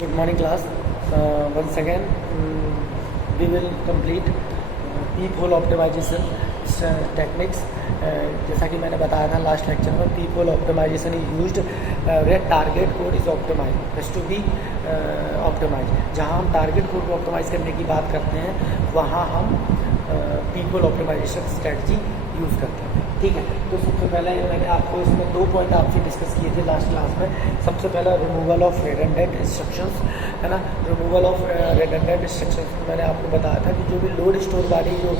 Good morning class. Once again we will complete peephole optimization techniques. जैसा कि मैंने बताया था लास्ट लेक्चर में, peephole optimization is used where target code is optimized, has to be optimized. जहाँ हम target code को optimise करने की बात करते हैं वहाँ हम peephole optimization strategy यूज़ करते हैं. ठीक है, तो सबसे पहले मैंने आपको इसमें 2 पॉइंट आपसे डिस्कस किए थे लास्ट क्लास में. सबसे पहला रिमूवल ऑफ रेडंडेंट इंस्ट्रक्शंस, है ना. रिमूवल ऑफ रेडंडेंट इंस्ट्रक्शंस में मैंने आपको बताया था कि जो भी लोड स्टोर वाली जो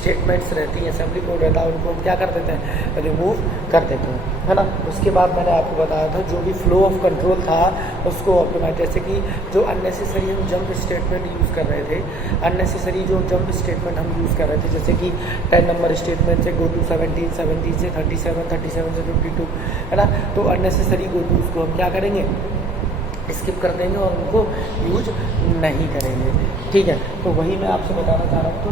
स्टेटमेंट्स रहती हैं, असेंबली कोड रहता है, उनको हम क्या कर देते हैं, रिमूव कर देते हैं, है ना. उसके बाद मैंने आपको बताया था जो भी फ्लो ऑफ कंट्रोल था उसको ऑप्टिमाइज, जैसे कि जो अननेसेसरी हम जंप स्टेटमेंट यूज़ कर रहे थे, अननेसेसरी जो जंप स्टेटमेंट हम यूज़ कर रहे थे, जैसे कि 10 नंबर स्टेटमेंट से गो टू 17, 17 से 37, 37 से 52, है ना. तो अननेसेसरी गो टू उसको हम क्या करेंगे, स्किप कर देंगे और उनको यूज नहीं करेंगे. ठीक है, तो वही मैं आपसे बताना चाह रहा हूँ. तो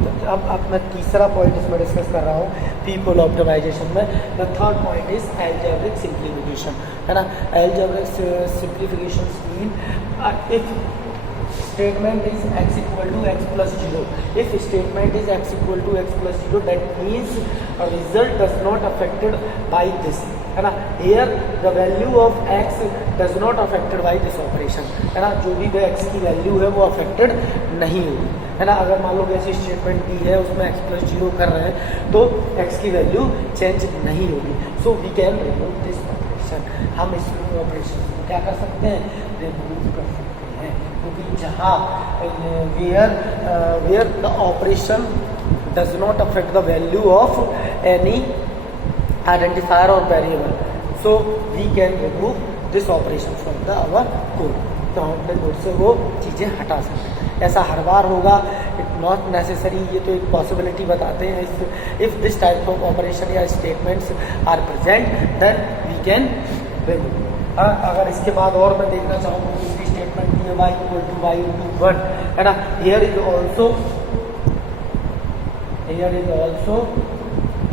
अब मैं तीसरा पॉइंट इसमें डिस्कस कर रहा हूँ पीपल ऑप्टिमाइजेशन में. The third point is algebraic simplification, है ना. Algebraic simplification mean if statement is x equal to x plus 0. If statement is x equal to x plus 0, that means a result does not affected by this, है ना. Here the value of x does not affected by this operation, है ना. जो भी x की value है वो affected नहीं होगी, है ना. अगर मान लो ऐसी स्टेटमेंट दी है उसमें x plus 0 कर रहे हैं तो x की वैल्यू चेंज नहीं होगी. So we can remove this operation. हम इस ऑपरेशन को क्या कर सकते हैं, रिमूव कर सकते हैं. क्योंकि जहाँ where the operation does not affect the value of any identifier और variable, so we can remove this operation from the our code. तो हम अपने कोड से वो चीज़ें हटा सकते हैं. ऐसा हर बार होगा, इट नॉट नेसेसरी. ये तो एक पॉसिबिलिटी बताते हैं. If this type of operation या statements are present then we can remove. अगर इसके बाद और मैं देखना चाहूँ दूसरी स्टेटमेंट की है y equal to y into 1, है ना. Here is also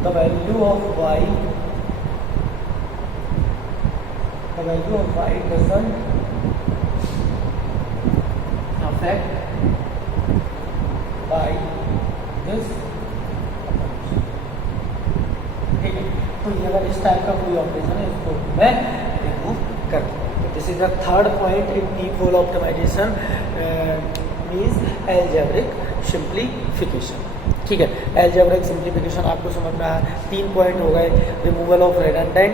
the value of y, doesn't affect by this. ठीक है, तो ये अगर इस टाइप का कोई ऑपरेशन है इसको मैं रिमूव कर दूँ. This is the third point in peephole optimization, means algebraic simplification. ठीक है, algebraic simplification आपको समझ में आया. 3 पॉइंट हो गए. Removal of redundant,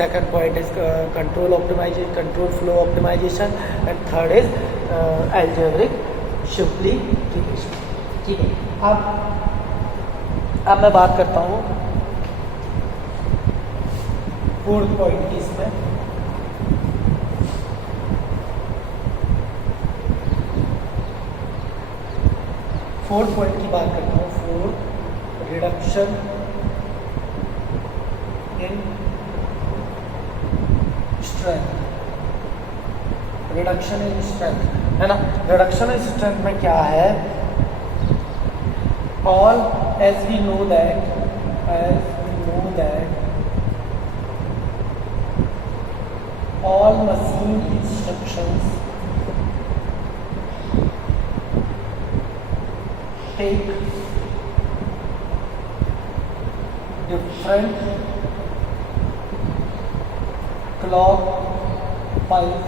second point is control optimization, control flow optimization, and third is algebraic simplification. ठीक है, अब मैं बात करता हूँ फोर्थ पॉइंट की. इसमें फोर्थ पॉइंट की बात करता हूँ. Fourth, reduction in strength. Reduction in strength, है ना. रिडक्शन इन स्ट्रेंथ में क्या है, all as we know that all machine instructions take different clock pulse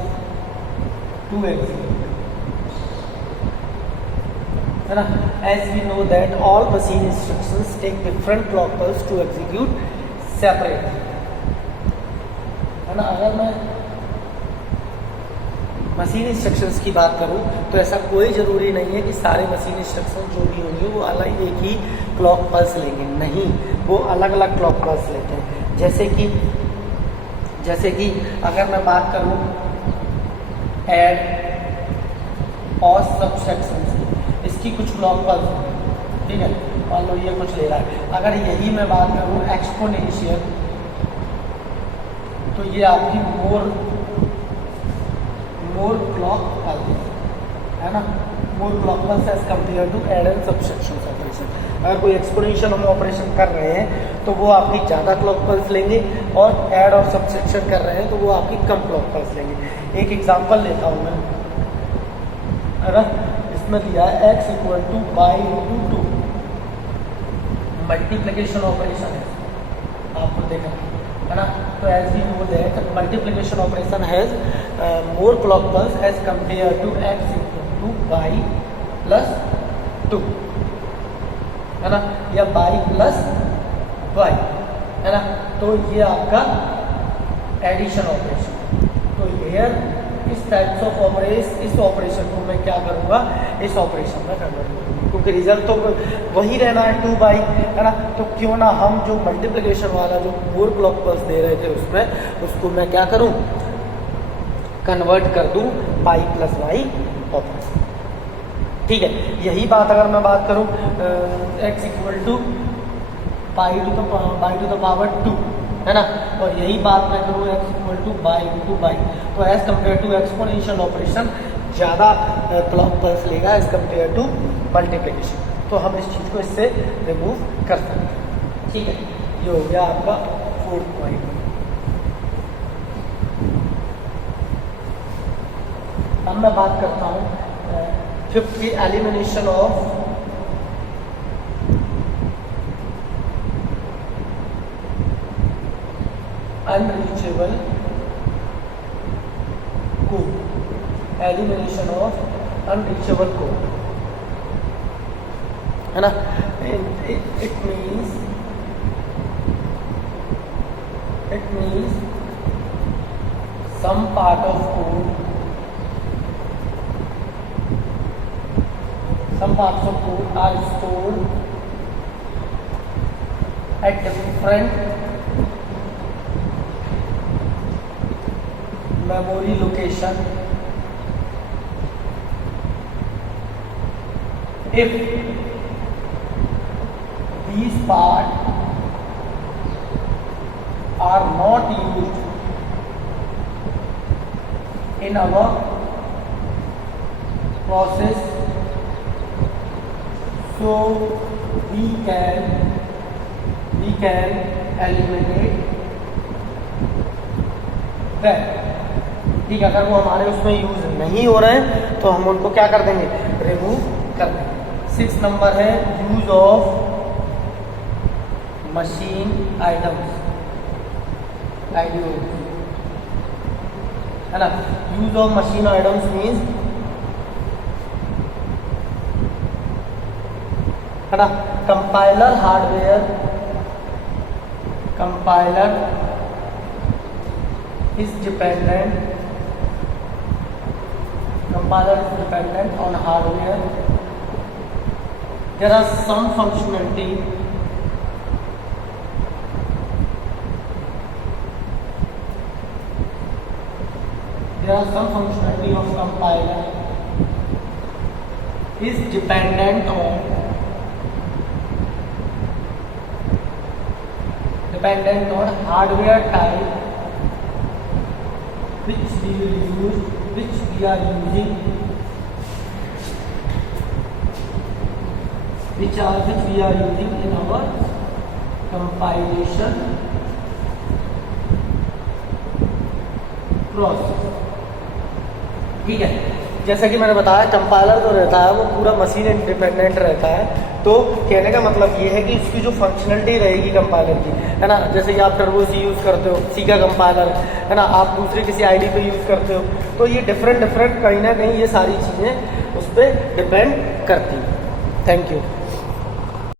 to execute, है ना. as we know that all machine instructions take different clock pulse to execute separately, है ना. अगर मैं machine instructions की बात करूं तो ऐसा कोई ज़रूरी नहीं है कि सारे मशीन इंस्ट्रक्शन जो भी होंगे वो अलग एक ही क्लॉक पल्स लेंगे. नहीं, वो अलग अलग क्लॉक पल्स लेते हैं. जैसे कि अगर मैं बात करूं ऐड और सबसेक्शन की, इसकी कुछ क्लॉक पल्स, ठीक है, मान लो ये कुछ ले रहा है. अगर यही मैं बात करूं एक्सपोनेंशियल, तो ये आपकी मोर क्लॉक पल्स, है ना. More clock pulse as compare to add and subsection operation. अगर कोई एक्सपोनेंशियल हम ऑपरेशन कर रहे हैं तो वो आपकी ज़्यादा क्लॉक पल्स लेंगे, और ऐड और सबसेक्शन कर रहे हैं तो वो आपकी कम क्लॉक पल्स लेंगे. एक एग्जांपल लेता हूँ मैं. है ना। इसमें दिया है x equal to y into two, multiplication operation है, आपको देखना है ना। तो as we know that multiplication operation has more clock pulse as compare to x equal to y plus two, है ना, या बाई प्लस वाई, है ना। तो ये आपका एडिशन ऑपरेशन। तो हियर इस टाइप्स ऑफ इस ऑपरेशन को मैं क्या करूँगा, इस ऑपरेशन में कन्वर्ट करूँगा, क्योंकि रिजल्ट तो वही रहना है 2 बाई, है ना। तो क्यों ना हम जो मल्टीप्लिकेशन वाला जो मोर क्लॉक पल्स दे रहे थे उसमें उसको मैं क्या करूँ, कन्वर्ट कर दूँ बाई प्लस वाई ऑपरेशन। ठीक है, यही बात अगर मैं बात करूँ x equal to y to the power 2, है ना, और यही बात मैं करूँ x equal to y into y, तो as compare to exponential operation ज़्यादा क्लॉक पल्स लेगा एज कम्पेयर टू मल्टीप्लिकेशन। तो हम इस चीज़ को इससे रिमूव कर सकते हैं। ठीक है, ये हो गया आपका 4th पॉइंट। अब मैं बात करता हूँ 5th की elimination of unreachable code, elimination of unreachable code, है ना। It means some part of code, some parts of code are stored at different memory location if these parts are not used in our process, so we can eliminate them। ठीक है, अगर वो हमारे उसमें use नहीं हो रहे हैं तो हम उनको क्या कर देंगे, रिमूव कर देंगे। 6 नंबर है यूज ऑफ मशीन आइटम्स, आइडियोज, है ना। Use of machine items means, है ना, compiler hardware, compiler is dependent on hardware. There are some functionality of compiler is dependent on hardware type which we are using in our compilation process। ठीक है, जैसा कि मैंने बताया compiler जो रहता है वो पूरा मशीन इंडिपेंडेंट रहता है। तो कहने का मतलब ये है कि इसकी जो फंक्शनलिटी रहेगी कंपाइलर की, है ना, जैसे कि आप टर्बो सी यूज़ करते हो, सी का कंपाइलर, है ना, आप दूसरे किसी आईडी पे यूज़ करते हो, तो ये डिफरेंट कहीं ना कहीं ये सारी चीज़ें उस पर डिपेंड करती हैं। Thank you.